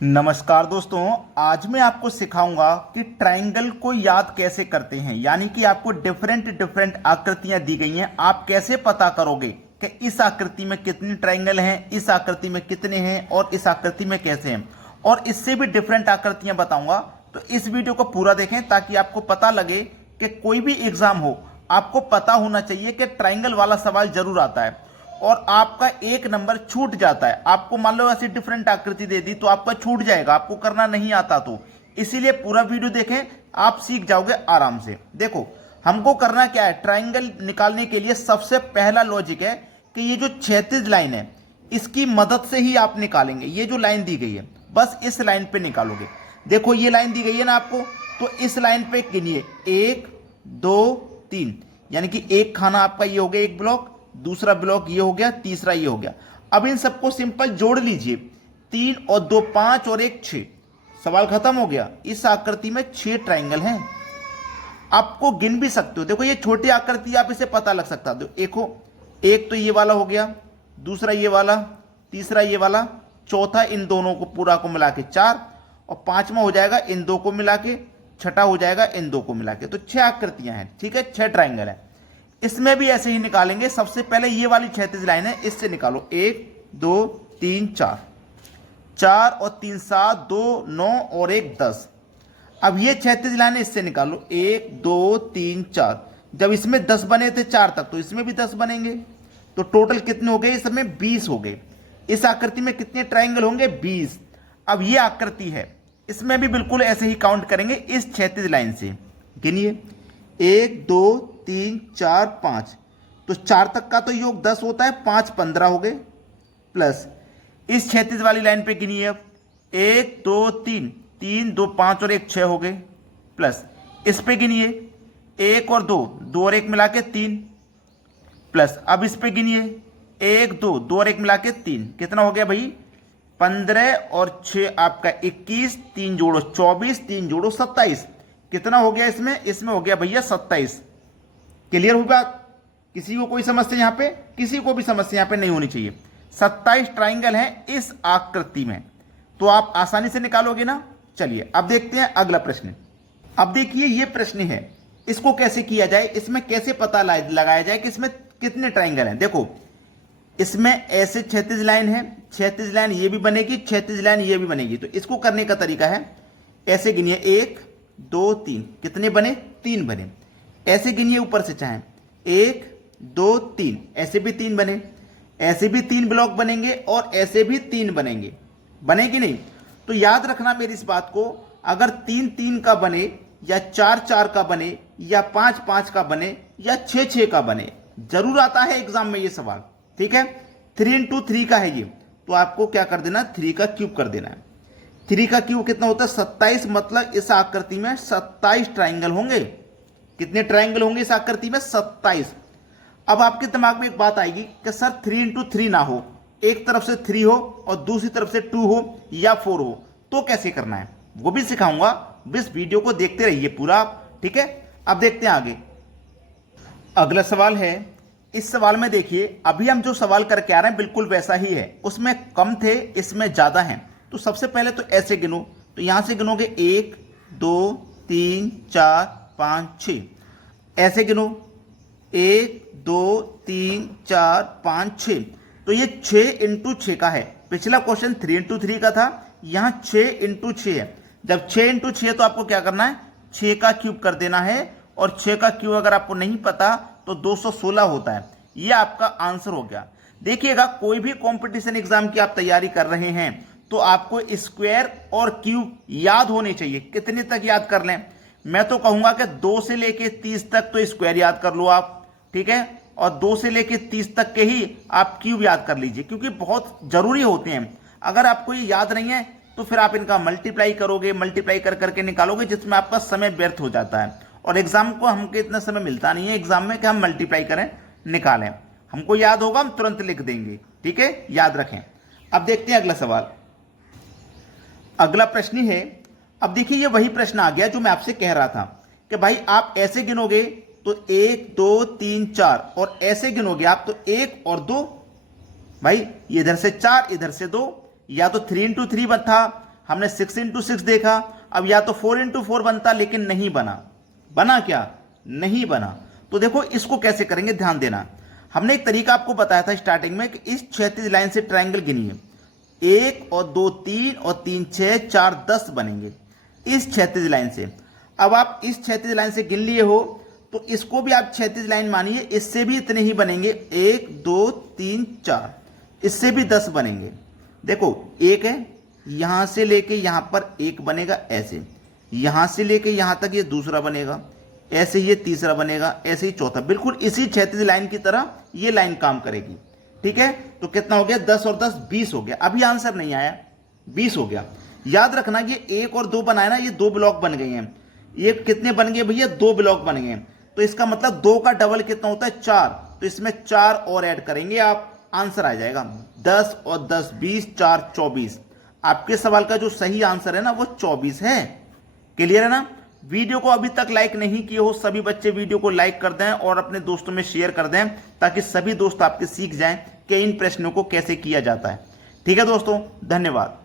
नमस्कार दोस्तों। आज मैं आपको सिखाऊंगा कि ट्रायंगल को याद कैसे करते हैं। यानी कि आपको डिफरेंट डिफरेंट आकृतियां दी गई हैं, आप कैसे पता करोगे कि इस आकृति में कितनी ट्रायंगल हैं, इस आकृति में कितने हैं और इस आकृति में कैसे हैं। और इससे भी डिफरेंट आकृतियां बताऊंगा, तो इस वीडियो को पूरा देखें ताकि आपको पता लगे कि कोई भी एग्जाम हो आपको पता होना चाहिए कि ट्रायंगल वाला सवाल जरूर आता है और आपका एक नंबर छूट जाता है। आपको मान लो ऐसी डिफरेंट आकृति दे दी तो आपका छूट जाएगा, आपको करना नहीं आता। तो इसीलिए पूरा वीडियो देखें, आप सीख जाओगे आराम से। देखो हमको करना क्या है, ट्रायंगल निकालने के लिए सबसे पहला लॉजिक है कि ये जो क्षैतिज लाइन है इसकी मदद से ही आप निकालेंगे। ये जो लाइन दी गई है बस इस लाइन पे निकालोगे। देखो ये लाइन दी गई है ना आपको, तो इस लाइन पे गिनिए 1 2 3, यानी कि एक खाना आपका ये हो गया, एक ब्लॉक, दूसरा ब्लॉक ये हो गया, तीसरा ये हो गया। अब इन सबको सिंपल जोड़ लीजिए, 3 और 2 5 और 1 6, सवाल खत्म हो गया। इस आकृति में 6 ट्रायंगल हैं, आपको गिन भी सकते हो। देखो ये छोटी आकृति, आप इसे पता लग सकता है। देखो एक तो ये वाला हो गया, दूसरा ये वाला, तीसरा ये वाला, चौथा इन दोनों को पूरा को मिला के 4, और पांचवा हो जाएगा इन दो को मिला के, छठा हो जाएगा इन दो को मिला के। तो 6 आकृतियां हैं, ठीक है, 6 ट्रायंगल है। इसमें भी ऐसे ही निकालेंगे। सबसे पहले ये वाली क्षैतिज लाइन है, इससे निकालो 1 2 3 4, 4 और 3 7, 2 9 और 1 10। अब ये क्षैतिज लाइन है, इससे निकालो 1 2 3 4। जब इसमें 10 बने थे 4 तक, तो इसमें भी 10 बनेंगे। तो टोटल कितने हो गए, इसमें 20 हो गए। इस आकृति में कितने ट्रायंगल होंगे, 20। अब ये आकृति है, इसमें भी बिल्कुल ऐसे ही काउंट करेंगे इस क्षैतिज लाइन से। गिनिए 1 2 3 4 5, तो 4 तक का तो योग 10 होता है, 5 15 हो गए। प्लस इस क्षैतिज वाली लाइन पे गिनिए अब 1 2 3, 3 2 5 और 1 6 हो गए। प्लस इस पे गिनिए 1 और 2, 2 और 1 मिला के 3। प्लस अब इस पे गिनिए 1 2, 2 और 1 मिला के 3, कितना हो गया भाई, 15 और 6 आपका 21, 3 जोड़ो 24, 3 जोड़ो 27, कितना हो गया इसमें, इसमें हो गया भैया 27। क्लियर हुई बात? किसी को कोई समस्या यहां पे, किसी को भी समस्या यहां पे नहीं होनी चाहिए। 27 ट्रायंगल हैं इस आकृति में, तो आप आसानी से निकालोगे ना। चलिए अब देखते हैं अगला प्रश्न। अब देखिए ये प्रश्न है, इसको कैसे किया जाए, इसमें कैसे पता लगाया जाए कि इसमें कितने ट्रायंगल हैं। देखो इसमें ऐसे क्षैतिज लाइन है, क्षैतिज लाइन ये भी बनेगी, क्षैतिज लाइन ये भी बनेगी। तो इसको करने का तरीका है, ऐसे गिनिए 1 2 3, कितने बने, 3 बने। ऐसे गिनिए ऊपर से चाहें 1 2 3, ऐसे भी 3 बने, ऐसे भी 3 ब्लॉक बनेंगे और ऐसे भी 3 बनेंगे। बनेगी नहीं? तो याद रखना मेरी इस बात को, अगर 3 3 का बने या 4 4 का बने या 5 5 का बने या 6 6 का बने, जरूर आता है एग्जाम में ये सवाल, ठीक है। 3 इंटू 3 का है ये, तो आपको क्या कर देना, 3 का क्यूब कर देना है। 3 का क्यूब कितना होता है, 27। मतलब इस आकृति में 27 ट्रायंगल होंगे। कितने ट्रायंगल होंगे इस आकृति में, 27। अब आपके दिमाग में एक बात आएगी कि सर 3 इंटू 3 ना हो, एक तरफ से 3 हो और दूसरी तरफ से 2 हो या 4 हो, तो कैसे करना है वो भी सिखाऊंगा। बस वीडियो को देखते रहिए पूरा आप, ठीक है। अब देखते हैं आगे। अगला सवाल है, इस सवाल में देखिए अभी हम जो सवाल करके आ रहे हैं बिल्कुल वैसा ही है, उसमें कम थे इसमें ज्यादा हैं। तो सबसे पहले तो ऐसे गिनो, तो यहां से गिनोगे 1 2 3 4 5 6, ऐसे गिनो 1 2 3 4 5 6। तो ये 6 इंटू 6 का है। पिछला क्वेश्चन 3 इंटू 3 का था, यहां 6 इंटू 6 है। जब 6 इंटू 6 तो आपको क्या करना है, 6 का क्यूब कर देना है, और 6 का क्यूब अगर आपको नहीं पता तो 216 होता है। ये आपका आंसर हो गया। देखिएगा कोई भी कंपटीशन एग्जाम की आप तैयारी कर रहे हैं तो आपको स्क्वायर और क्यूब याद होने चाहिए। कितने तक याद कर लें, मैं तो कहूंगा कि 2 से लेके 30 तक तो स्क्वायर याद कर लो आप, ठीक है, और 2 से लेके 30 तक के ही आप क्यूब याद कर लीजिए, क्योंकि बहुत जरूरी होते हैं। अगर आपको ये याद नहीं है तो फिर आप इनका मल्टीप्लाई करोगे, मल्टीप्लाई कर करके निकालोगे, जिसमें आपका समय व्यर्थ हो जाता है। और एग्जाम को हमको इतना समय मिलता नहीं है एग्जाम में कि हम मल्टीप्लाई करें निकालें। हमको याद होगा हम तुरंत लिख देंगे, ठीक है, याद रखें। अब देखते हैं अगला सवाल। अगला प्रश्न है, अब देखिए ये वही प्रश्न आ गया जो मैं आपसे कह रहा था कि भाई आप ऐसे गिनोगे तो 1 2 3 4, और ऐसे गिनोगे आप तो 1 और 2, भाई इधर से 4 इधर से 2, या तो 3 इंटू 3 था, हमने 6 इंटू 6 देखा, अब या तो 4 इंटू 4 बनता, लेकिन नहीं बना। बना क्या? नहीं बना। तो देखो इसको कैसे करेंगे, ध्यान देना। हमने एक तरीका आपको बताया था स्टार्टिंग में कि इस क्षैतिज लाइन से ट्रायंगल गिनिए। 1 और 2 3 और 3 6 4 10 बनेंगे इस क्षैतिज लाइन से। अब आप इस क्षैतिज लाइन से गिन लिए हो तो इसको भी आप क्षैतिज लाइन मानिए, इससे भी इतने ही बनेंगे। 1 2 3 4, इससे भी 10 बनेंगे। देखो एक है, यहां से लेके यहां पर एक बनेगा, ऐसे यहां से लेके यहां तक ये दूसरा बनेगा, ऐसे ये तीसरा बनेगा, ऐसे ही चौथा। बिल्कुल इसी क्षैतिज लाइन की तरह ये लाइन काम करेगी। ठीक है, तो कितना हो गया? 10 और 10 20 हो गया। अभी आंसर नहीं आया, 20 हो गया। याद रखना ये 1 और 2 बनाए ना, ये 2 ब्लॉक बन गए हैं। ये कितने बन गए भैया? 2 ब्लॉक बन गए। तो इसका मतलब 2 का डबल कितना होता है? 4। तो इसमें 4 और ऐड करेंगे आप, आंसर आ जाएगा 10 और 10 20, 4 24। आपके सवाल का जो सही आंसर है ना वो 24 है। क्लियर है ना? वीडियो को अभी तक लाइक नहीं किए हो सभी बच्चे वीडियो को लाइक कर दें और अपने दोस्तों में शेयर कर दें, ताकि सभी दोस्त आपके सीख जाएं कि इन प्रश्नों को कैसे किया जाता है। ठीक है दोस्तों, धन्यवाद।